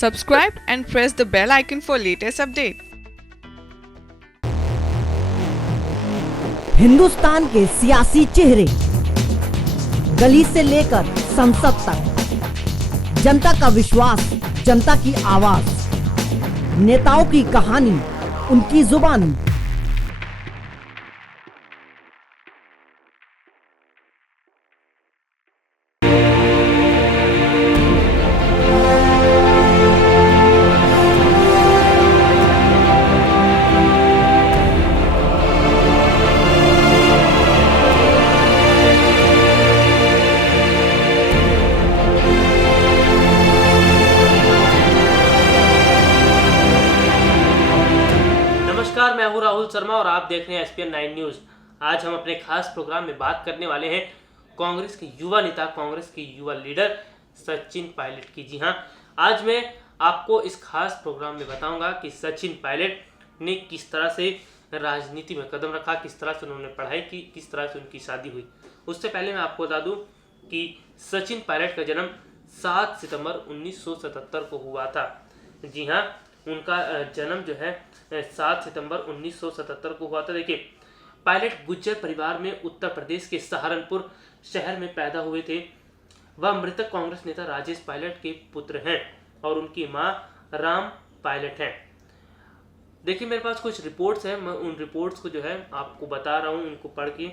Subscribe and press the bell icon for latest update. Hindustan के सियासी चेहरे, गली से लेकर संसद तक, जनता का विश्वास, जनता की आवाज, नेताओं की कहानी, उनकी जुबानी। नमस्कार, मैं हूं राहुल शर्मा और आप देख रहे हैं एसपीएन 9 न्यूज। आज हम अपने खास प्रोग्राम में बात करने वाले हैं कांग्रेस के युवा नेता, कांग्रेस के युवा लीडर सचिन पायलट की। जी हां, आज मैं आपको इस खास प्रोग्राम में बताऊंगा कि सचिन पायलट ने किस तरह से राजनीति में कदम रखा, किस तरह से उन्होंने पढ़ाई की, किस तरह से उनकी शादी हुई। उससे पहले मैं आपको बता दूं कि सचिन पायलट का जन्म 7 सितंबर 1977 को हुआ था। जी हाँ, उनका जन्म जो है 7 सितंबर 1977 को हुआ था। देखिए, पायलट गुज्जर परिवार में उत्तर प्रदेश के सहारनपुर शहर में पैदा हुए थे। वह मृतक कांग्रेस नेता राजेश पायलट के पुत्र हैं और उनकी मां राम पायलट हैं। देखिए, मेरे पास कुछ रिपोर्ट्स हैं, मैं उन रिपोर्ट्स को जो है आपको बता रहा हूँ, उनको पढ़ के।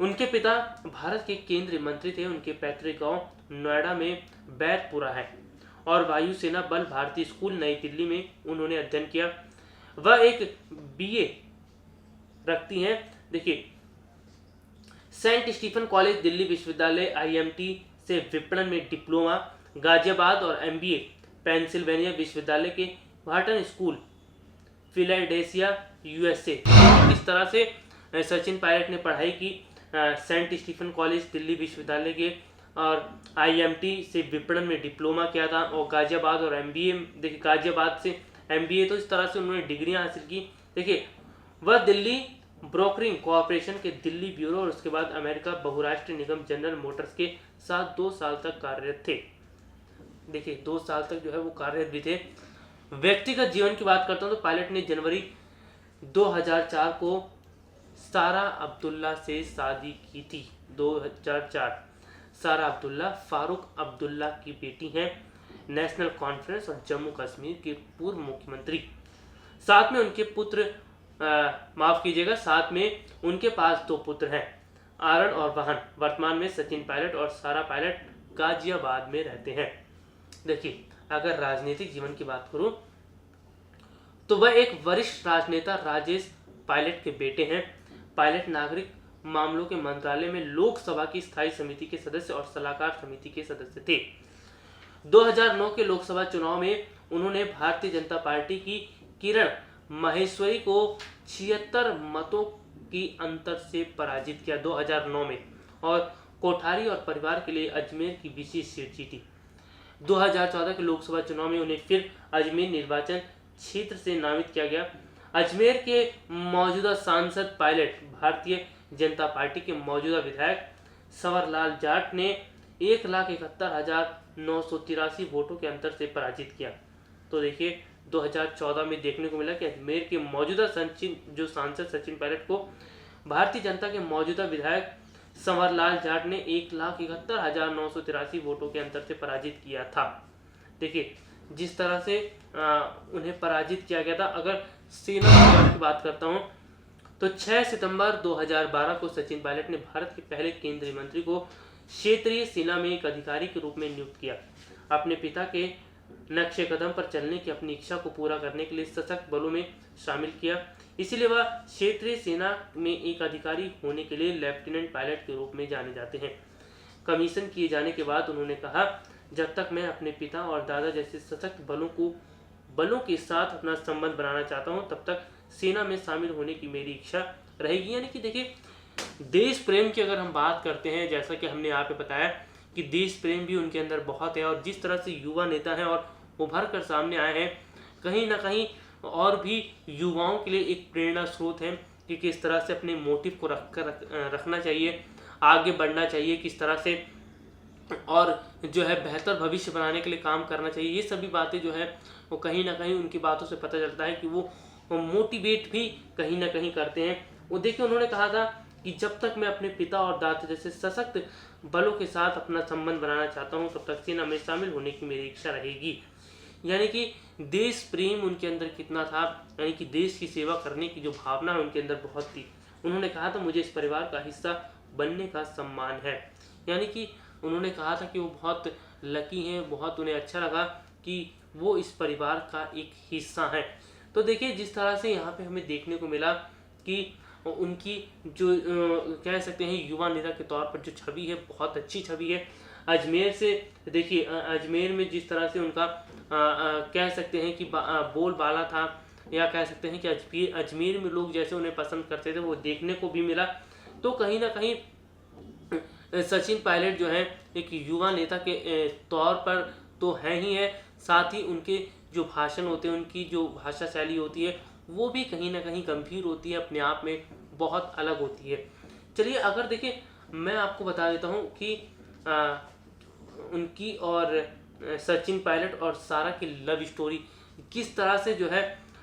उनके पिता भारत के केंद्रीय मंत्री थे। उनके पैतृक गांव नोएडा में बैतपुरा है और वायुसेना बल भारतीय स्कूल नई दिल्ली में उन्होंने अध्ययन किया। वह एक बीए रखती हैं। देखिए, सेंट स्टीफन कॉलेज दिल्ली विश्वविद्यालय आईएमटी से विपणन में डिप्लोमा, गाजियाबाद और एमबीए पेंसिल्वेनिया विश्वविद्यालय के व्हार्टन स्कूल फिलाडेल्फिया यूएसए। इस तरह से सचिन पायलट ने पढ़ाई की। सेंट स्टीफन कॉलेज दिल्ली विश्वविद्यालय के और आईएमटी से विपणन में डिप्लोमा किया था और गाजियाबाद और एमबीए, देखिए गाजियाबाद से एमबीए, तो इस तरह से उन्होंने डिग्रियां हासिल की। देखिए, वह दिल्ली ब्रोकरिंग कॉरपोरेशन के दिल्ली ब्यूरो और उसके बाद अमेरिका बहुराष्ट्रीय निगम जनरल मोटर्स के साथ 2 साल तक कार्यरत थे। देखिए, 2 साल तक जो है वो कार्यरत भी थे। व्यक्तिगत जीवन की बात करता हूँ तो पायलट ने जनवरी 2004 को सारा अब्दुल्ला से शादी की थी। 2004 सारा अब्दुल्ला फारूक अब्दुल्ला की बेटी हैं, नेशनल कॉन्फ्रेंस और जम्मू कश्मीर के पूर्व मुख्यमंत्री। साथ में उनके पुत्र साथ में उनके पास 2 पुत्र हैं, आरण और वाहन। वर्तमान में सचिन पायलट और सारा पायलट गाजियाबाद में रहते हैं। देखिए, अगर राजनीतिक जीवन की बात करूं तो वह एक वरिष्ठ राजनेता राजेश पायलट के बेटे हैं। पायलट नागरिक मामलों के मंत्रालय में लोकसभा की स्थायी समिति के सदस्य और सलाहकार समिति के सदस्य थे। 2009 के लोकसभा चुनाव में उन्होंने भारतीय जनता पार्टी की किरण माहेश्वरी को 76 मतों की अंतर से पराजित किया 2009 में और कोठारी और परिवार के लिए अजमेर की विशेष सीट जीती। 2014 के लोकसभा चुनाव में उन्हें फिर अजमेर निर्वाचन क्षेत्र से नामित किया गया। अजमेर के मौजूदा सांसद पायलट भारतीय जनता पार्टी के मौजूदा विधायक संवरलाल जाट ने 1,71,983 वोटों के अंतर से पराजित किया। तो देखिए, 2014 में देखने को मिला कि अजमेर के मौजूदा सांसद सचिन पायलट को भारतीय जनता के मौजूदा विधायक संवरलाल जाट ने 1,71,983 वोटों के अंतर से पराजित किया था। देखिए, जिस तरह से उन्हें पराजित किया गया था। अगर सेना की बात करता हूं तो 6 सितंबर 2012 को सचिन पायलट ने भारत के पहले केंद्रीय मंत्री को क्षेत्रीय सेना में एक अधिकारी के रूप में नियुक्त किया। अपने पिता के नक्शे कदम पर चलने की अपनी इच्छा को पूरा करने के लिए सशस्त्र बलों में शामिल किया। इसीलिए वह क्षेत्रीय सेना में एक अधिकारी होने के लिए लेफ्टिनेंट पायलट के रूप में जाने जाते हैं। कमीशन किए जाने के बाद उन्होंने कहा, जब तक मैं अपने पिता और दादा जैसे सशस्त्र बलों के साथ अपना संबंध बनाना चाहता हूं, तब तक सेना में शामिल होने की मेरी इच्छा रहेगी। यानी कि देखिए, देश प्रेम की अगर हम बात करते हैं, जैसा कि हमने यहाँ पे बताया कि देश प्रेम भी उनके अंदर बहुत है और जिस तरह से युवा नेता हैं और उभर कर सामने आए हैं, कहीं ना कहीं और भी युवाओं के लिए एक प्रेरणा स्रोत है कि किस तरह से अपने मोटिव को रखना चाहिए, आगे बढ़ना चाहिए, किस तरह से और जो है बेहतर भविष्य बनाने के लिए काम करना चाहिए। ये सभी बातें जो है वो कहीं ना कहीं उनकी बातों से पता चलता है कि वो मोटिवेट भी कहीं ना कहीं करते हैं। वो देखिए, उन्होंने कहा था कि जब तक मैं अपने पिता और दादा जैसे सशक्त बलों के साथ अपना संबंध बनाना चाहता हूँ, तब तक सेना में शामिल होने की मेरी इच्छा रहेगी। यानी कि देश प्रेम उनके अंदर कितना था, यानी कि देश की सेवा करने की जो भावना उनके अंदर बहुत थी। उन्होंने कहा था मुझे इस परिवार का हिस्सा बनने का सम्मान है। यानी कि उन्होंने कहा था कि वो बहुत लकी हैं, बहुत उन्हें अच्छा लगा कि वो इस परिवार का एक हिस्सा है। तो देखिए, जिस तरह से यहाँ पे हमें देखने को मिला कि उनकी जो कह सकते हैं युवा नेता के तौर पर जो छवि है, बहुत अच्छी छवि है। अजमेर से देखिए, अजमेर में जिस तरह से उनका कह सकते हैं कि बोलबाला था, या कह सकते हैं कि अजमेर में लोग जैसे उन्हें पसंद करते थे वो देखने को भी मिला। तो कहीं ना कहीं सचिन पायलट जो है एक युवा नेता के तौर पर तो है ही है, साथ ही उनके जो भाषण होते हैं, उनकी जो भाषा शैली होती है, वो भी कहीं ना कहीं गंभीर होती है, अपने आप में बहुत अलग होती है। चलिए, अगर देखिए मैं आपको बता देता हूँ कि उनकी और सचिन पायलट और सारा की लव स्टोरी किस तरह से जो है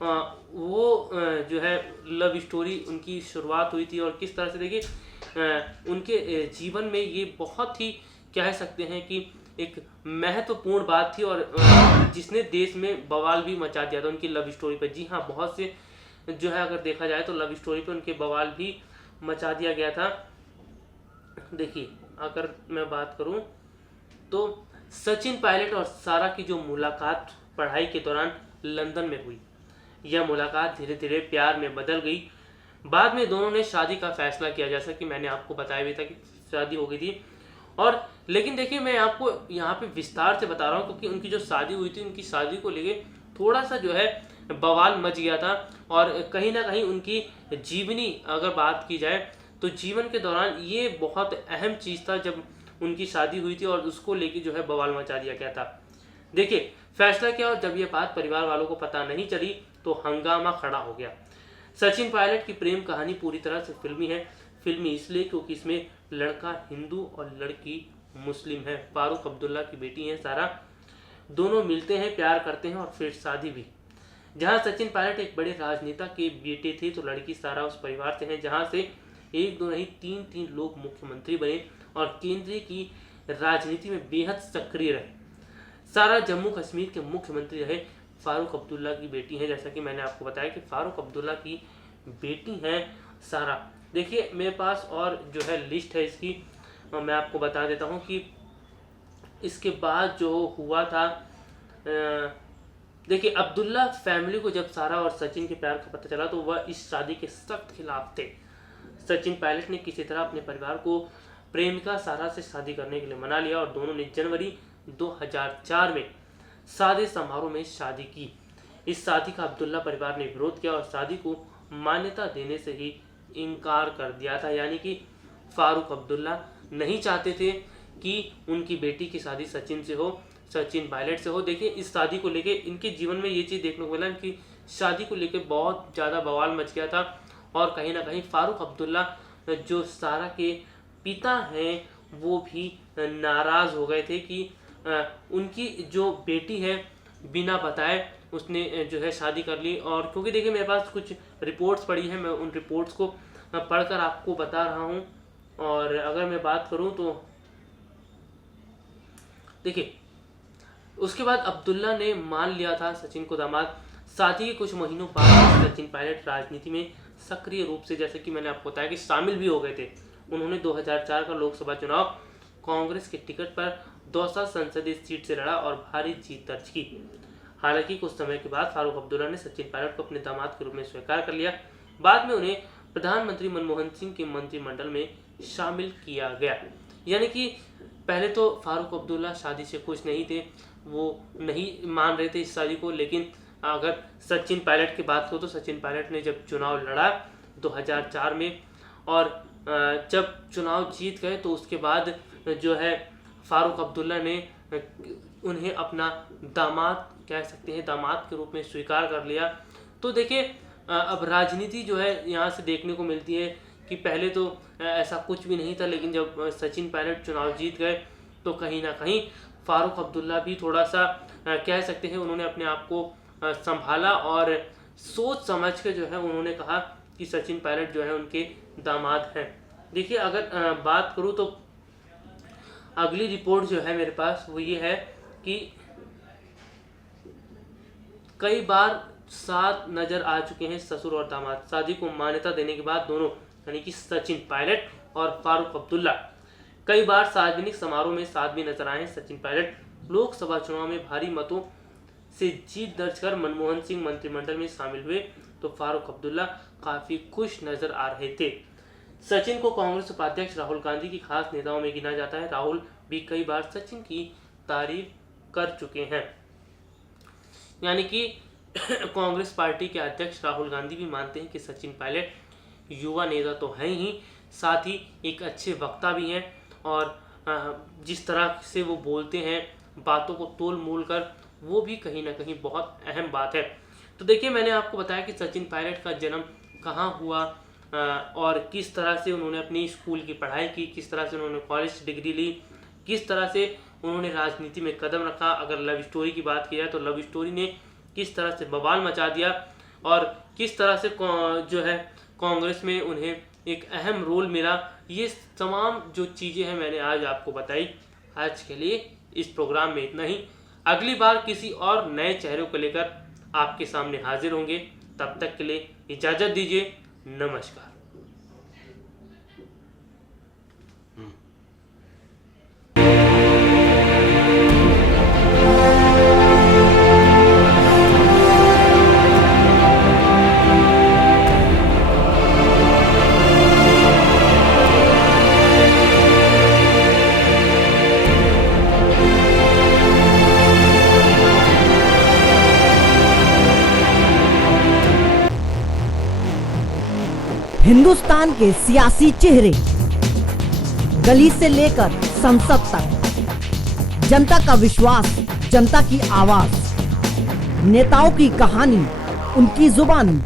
जो है लव स्टोरी उनकी शुरुआत हुई थी, और किस तरह से देखिए उनके जीवन में ये बहुत ही कह सकते हैं कि एक महत्वपूर्ण बात थी, और जिसने देश में बवाल भी मचा दिया था उनकी लव स्टोरी पर। जी हाँ, बहुत से जो है अगर देखा जाए तो लव स्टोरी पर उनके बवाल भी मचा दिया गया था। देखिए, अगर मैं बात करूं तो सचिन पायलट और सारा की जो मुलाकात पढ़ाई के दौरान लंदन में हुई, यह मुलाकात धीरे धीरे प्यार में बदल गई। बाद में दोनों ने शादी का फैसला किया, जैसा कि मैंने आपको बताया भी था कि शादी हो गई थी। और लेकिन देखिए, मैं आपको यहाँ पे विस्तार से बता रहा हूँ क्योंकि उनकी जो शादी हुई थी, उनकी शादी को लेके थोड़ा सा जो है बवाल मच गया था। और कहीं ना कहीं उनकी जीवनी अगर बात की जाए तो जीवन के दौरान ये बहुत अहम चीज़ था जब उनकी शादी हुई थी, और उसको लेके जो है बवाल मचा दिया गया था। देखिए, फैसला क्या, और जब ये बात परिवार वालों को पता नहीं चली तो हंगामा खड़ा हो गया। सचिन पायलट की प्रेम कहानी पूरी तरह से फिल्मी है। फिल्मी इसलिए क्योंकि इसमें लड़का हिंदू और लड़की मुस्लिम है। फारूक अब्दुल्ला की बेटी है सारा। दोनों मिलते हैं, प्यार करते हैं और फिर शादी भी। जहां सचिन पायलट एक बड़े राजनेता के बेटे थे, तो लड़की सारा उस परिवार से है जहां से एक दो नहीं तीन लोग मुख्यमंत्री बने और केंद्रीय की राजनीति में बेहद सक्रिय रहे। सारा जम्मू कश्मीर के मुख्यमंत्री रहे। फारूक अब्दुल्ला की बेटी है, जैसा कि मैंने आपको बताया कि फारूक अब्दुल्ला की बेटी है सारा। देखिए, मेरे पास और जो है लिस्ट है इसकी, मैं आपको बता देता हूँ कि इसके बाद जो हुआ था। देखिए, अब्दुल्ला फैमिली को जब सारा और सचिन के प्यार का पता चला तो वह इस शादी के सख्त खिलाफ थे। सचिन पायलट ने किसी तरह अपने परिवार को प्रेमिका सारा से शादी करने के लिए मना लिया, और दोनों ने जनवरी 2004 में सादे समारोह में शादी की। इस शादी का अब्दुल्ला परिवार ने विरोध किया और शादी को मान्यता देने से ही इनकार कर दिया था। यानी कि फारूक अब्दुल्ला नहीं चाहते थे कि उनकी बेटी की शादी सचिन से हो, सचिन पायलट से हो। देखिए, इस शादी को लेके इनके जीवन में ये चीज़ देखने को मिला कि शादी को लेके बहुत ज़्यादा बवाल मच गया था, और कहीं ना कहीं फारूक अब्दुल्ला जो सारा के पिता हैं वो भी नाराज़ हो गए थे कि उनकी जो बेटी है बिना बताए उसने जो है शादी कर ली। और क्योंकि देखिए, मेरे पास कुछ रिपोर्ट्स पड़ी हैं, मैं उन रिपोर्ट्स को पढ़कर आपको बता रहा हूँ। और अगर मैं बात करूँ तो देखिए, उसके बाद अब्दुल्ला ने मान लिया था सचिन को दामाद। साथ ही कुछ महीनों बाद सचिन पायलट राजनीति में सक्रिय रूप से, जैसे कि मैंने आपको बताया, कि शामिल भी हो गए थे। उन्होंने 2004 का लोकसभा चुनाव कांग्रेस के टिकट पर दौसा संसदीय सीट से लड़ा और भारी जीत दर्ज की। हालांकि कुछ समय के बाद फारूक अब्दुल्ला ने सचिन पायलट को अपने दामाद के रूप में स्वीकार कर लिया। बाद में उन्हें प्रधानमंत्री मनमोहन सिंह के मंत्रिमंडल में शामिल किया गया। यानी कि पहले तो फारूक अब्दुल्ला शादी से खुश नहीं थे, वो नहीं मान रहे थे इस शादी को। लेकिन अगर सचिन पायलट की बात करो तो सचिन पायलट ने जब चुनाव लड़ा 2004 में, और जब चुनाव जीत गए तो उसके बाद जो है फारूक अब्दुल्ला ने उन्हें अपना दामाद, कह सकते हैं दामाद के रूप में स्वीकार कर लिया। तो देखिए, अब राजनीति जो है यहाँ से देखने को मिलती है कि पहले तो ऐसा कुछ भी नहीं था, लेकिन जब सचिन पायलट चुनाव जीत गए तो कहीं ना कहीं फारूक अब्दुल्ला भी थोड़ा सा कह सकते हैं उन्होंने अपने आप को संभाला और सोच समझ के जो है उन्होंने कहा कि सचिन पायलट जो है उनके दामाद हैं। देखिए अगर बात करूं तो अगली रिपोर्ट जो है मेरे पास वो ये है कि कई बार साथ नजर आ चुके हैं ससुर और दामाद। शादी को मान्यता देने के बाद दोनों यानी कि सचिन पायलट और फारूक अब्दुल्ला कई बार सार्वजनिक समारोह में साथ भी नजर आए हैं। सचिन पायलट लोकसभा चुनाव में भारी मतों से जीत दर्ज कर मनमोहन सिंह मंत्रिमंडल में शामिल हुए तो फारूक अब्दुल्ला काफी खुश नजर आ रहे थे। सचिन को कांग्रेस उपाध्यक्ष राहुल गांधी की खास नेताओं में गिना जाता है। राहुल भी कई बार सचिन की तारीफ कर चुके हैं। यानी कि कांग्रेस पार्टी के अध्यक्ष राहुल गांधी भी मानते हैं कि सचिन पायलट युवा नेता तो हैं ही, साथ ही एक अच्छे वक्ता भी हैं और जिस तरह से वो बोलते हैं बातों को तोल मोल कर, वो भी कहीं ना कहीं बहुत अहम बात है। तो देखिए मैंने आपको बताया कि सचिन पायलट का जन्म कहाँ हुआ और किस तरह से उन्होंने अपनी स्कूल की पढ़ाई की, किस तरह से उन्होंने कॉलेज डिग्री ली, किस तरह से उन्होंने राजनीति में कदम रखा। अगर लव स्टोरी की बात की जाए तो लव स्टोरी ने किस तरह से बवाल मचा दिया और किस तरह से जो है कांग्रेस में उन्हें एक अहम रोल मिला। ये तमाम जो चीज़ें हैं मैंने आज आपको बताई। आज के लिए इस प्रोग्राम में इतना ही। अगली बार किसी और नए चेहरे को लेकर आपके सामने हाजिर होंगे। तब तक के लिए इजाज़त दीजिए। नमस्कार। हिंदुस्तान के सियासी चेहरे, गली से लेकर संसद तक, जनता का विश्वास, जनता की आवाज, नेताओं की कहानी, उनकी जुबानी।